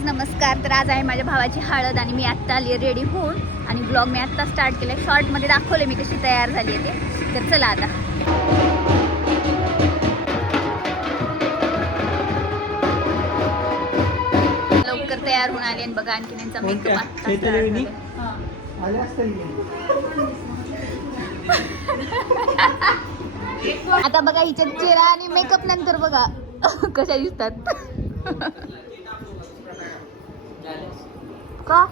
Guys नमस्कार. तर आज आहे माझ्या भावाची हळद आणि मी आत्ता आली रेडी होऊन. आणि ब्लॉग मी आत्ता स्टार्ट केलं शॉर्टमध्ये दाखवले मी कशी तयार झाली आहे ते. तर चला आता. लवकर तयार होऊन आली आणि बघा आणखी त्यांचा मेकअप आत्ता. आता बघा हिच्या चेहरा आणि मेकअप नंतर बघा. कशा दिसतात. का?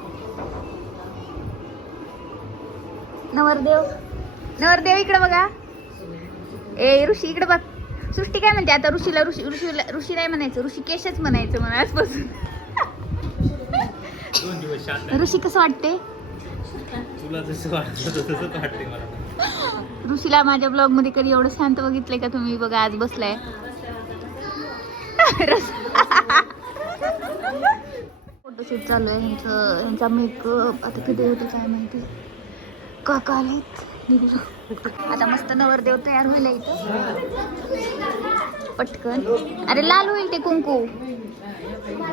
नवरदेव. नवरदेव इकडे बघा. ए ऋषी इकडे बघ. सृष्टी काय म्हणते आता? ऋषीला ऋषी ऋषीला ऋषी नाही म्हणायचं. ऋषी केशच म्हणायचं म्हणा आजपासून. ऋषी कसं वाटते तुला जसं वाटतं तसंच वाटते मला. ऋषीला माझ्या ब्लॉगमध्ये कधी एवढं शांत बघितलंय का तुम्ही? बघा आज बसलाय. फोटोशूट चालू आहे. ह्यांचं ह्यांचा मेकअप आता किती होतं काय माहिती. काका आलेत. निघलो. आता मस्त नवरदेव तयार होईल इथं. पटकन. अरे लाल होईल ते कुंकू.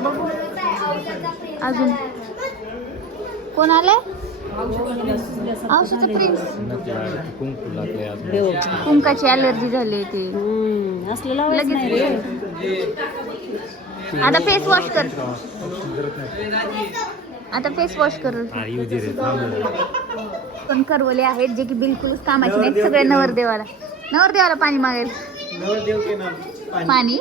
बघू अजून. कोण आलंय? औषध प्रिन्स कुंकाची अलर्जी झाली ते. लगेच आता फेस वॉश कर. आता फेस वॉश कर. पण करवले आहेत जे की बिलकुलच कामाचे नाहीत सगळे नवरदेवाला. नवरदेवाला पाणी मागेल पाणी.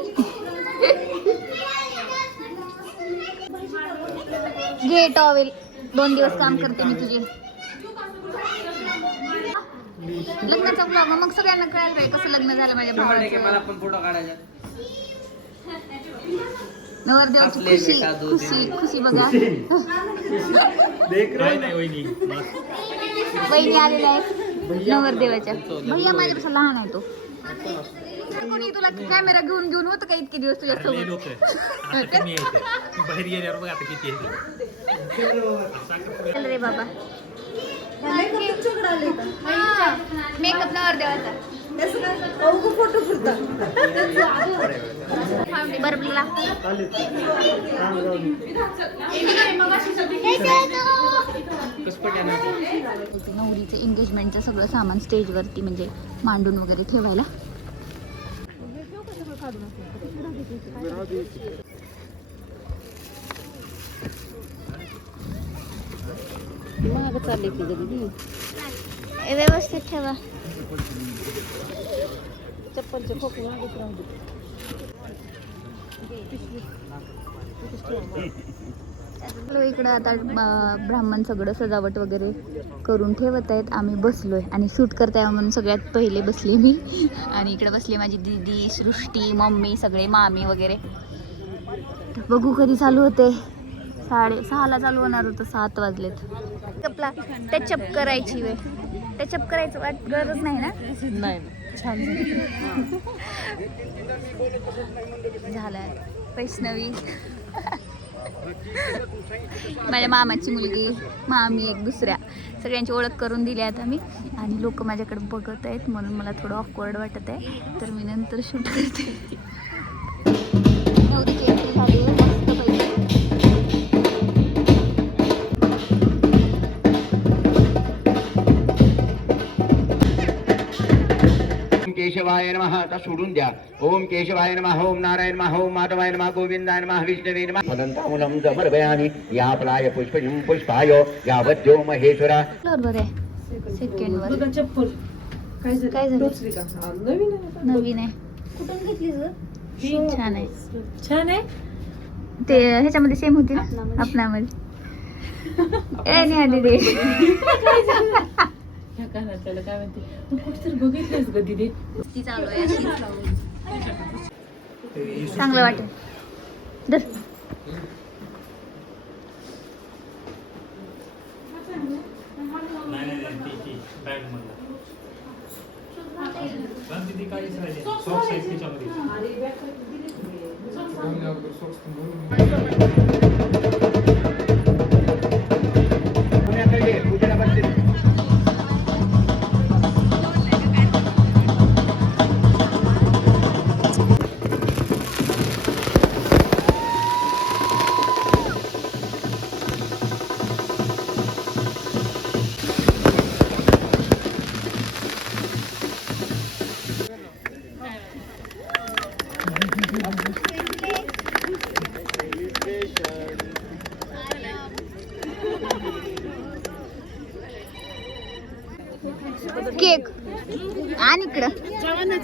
घे टॉवेल दोन दिवस काम करते मी तुझे. लग्नाचा ब्लॉग मग सगळ्यांना कळायला पाहिजे कसं लग्न झालं माझ्या भावाचं. पण फोटो काढायचा. नवरदेवाची हसले खुशी बेटा दो खुशी दिन. खुशी बघा. काय नाही वहिनी. बस. बहिणी आलेल्या आहेत नवरदेवाच्या. भैया माझ्यापेक्षा लहान आहे तो. कोणी तुला कॅमेरा घेऊन घेऊन होतं का इतके दिवस तुझ्या लय लोक सोबत आता कमी यायचं बाहेर गेल्यावर बघ आता किती चल रे बाबा. मेकअप नवरदेवाचा. बरं बोला नवरीचं एंगेजमेंटचं सगळं सामान स्टेजवरती म्हणजे मांडून वगैरे ठेवायला. ए, व्यवस्थित ठेवा. इकडं आता ब्राह्मण सगळं सजावट वगैरे करून ठेवत आहेत. आम्ही बसलोय आणि शूट करताय म्हणून सगळ्यात पहिले बसले मी. आणि इकडे बसली माझी दीदी सृष्टी मम्मी सगळे मामी वगैरे. बघू कधी चालू होते. साडे सहाला चालू होणार होतं सात वाजलेत. कपला टचअप करायची वेळ. टचअप करायचं वाट गरज नाही ना? नाही छान झालं. वैष्णवी. माझ्या मामाची मुलगी मामी एक दुसऱ्या. सगळ्यांची ओळख करून दिली आता मी. आणि लोक माझ्याकडे बघत आहेत म्हणून मला थोडं ऑकवर्ड वाटत आहे तर मी नंतर शूट करते. केशवाय नमः आता सोडून द्या. ओम केशवाय नमः ओम नारायण नमः ओम माधवाय नमः गोविंदाय नमः विष्णवे नमः। फलंतामुलं समर्पयामि यापलाय पुष्पं पुष्पाय यावद्यो महेश्वरा। सेकंड वर. चप्पल काय नवीन आहे कुठून छान आहे. छान आहे? ते ह्याच्यामध्ये सेम होती ना? आपणामध्ये. ए निहाली दे ह्या कानात त्याला काय म्हणते तू कुठेतरी बघितलंस ग दिदी. चांगलं वाटेल. सॉक्स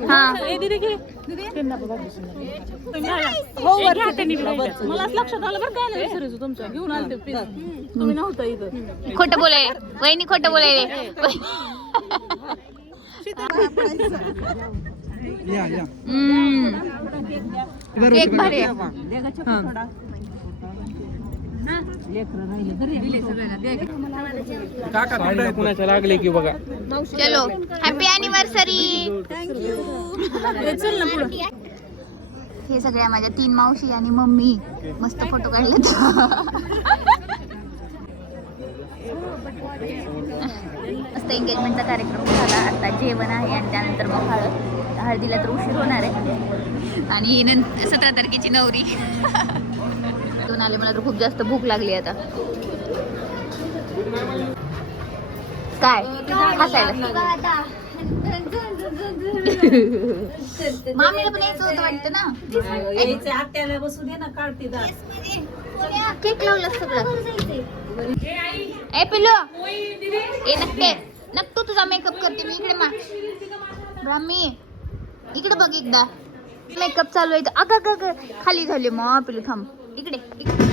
हा. मलाच लक्षात आलं बरं काय नाही विसरायचं तुमचं. घेऊन आलं ते पीस तुम्ही नव्हता इथं. खोटं बोलाय. वहिनी खोटं बोलायले. केक भारी कुणाच्या लागले की बघा. चलो. हॅपी अॅनिव्हर्सरी हे सगळ्या माझ्या तीन मावशी आणि मम्मी. मस्त फोटो काढलेत मस्त एंगेजमेंटचा कार्यक्रम झाला. आता जेवण आहे आणि त्यानंतर मग हळद. हळदीला तर उशीर होणार आहे. आणि नंतर सतरा तारखेची नवरी. दोन आले. मला तर खूप जास्त भूक लागली आता. काय? हसायला. मामीला पण यायचं होतं वाटतं ना? आत्याला बसू दे ना काढते केक लावलं सगळं. ए पिलो ए नक्ते नक्तो तुझा मेकअप करते मी इकडे मा ब्राह्मी इकडे बघ एकदा. मेकअप चालू आहे. अग अग अग. खाली झाले. मग पिलू थांब. इकडे इकडे.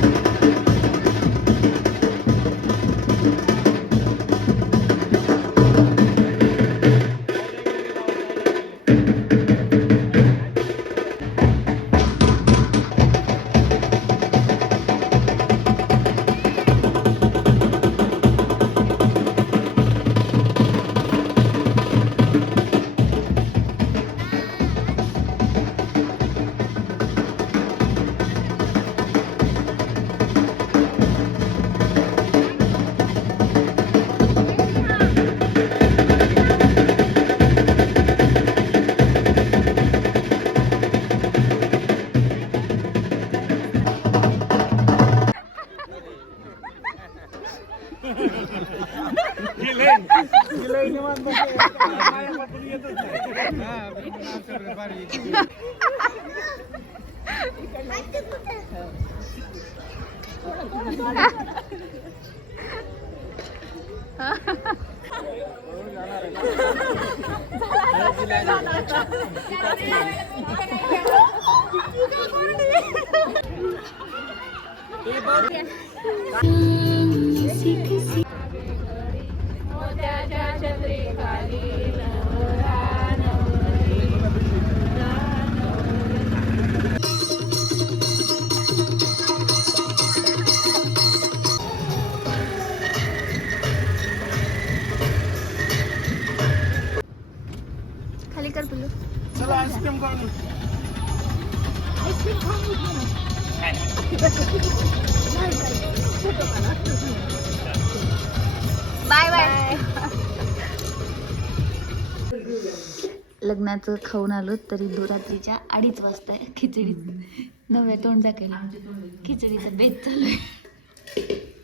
खाली बाय बाय. लग्नाचं खाऊन आलो तरी दुरात्रीच्या अडीच वाजता खिचडी नव्या तोंड दाखवला खिचडीचा बेत चालू आहे.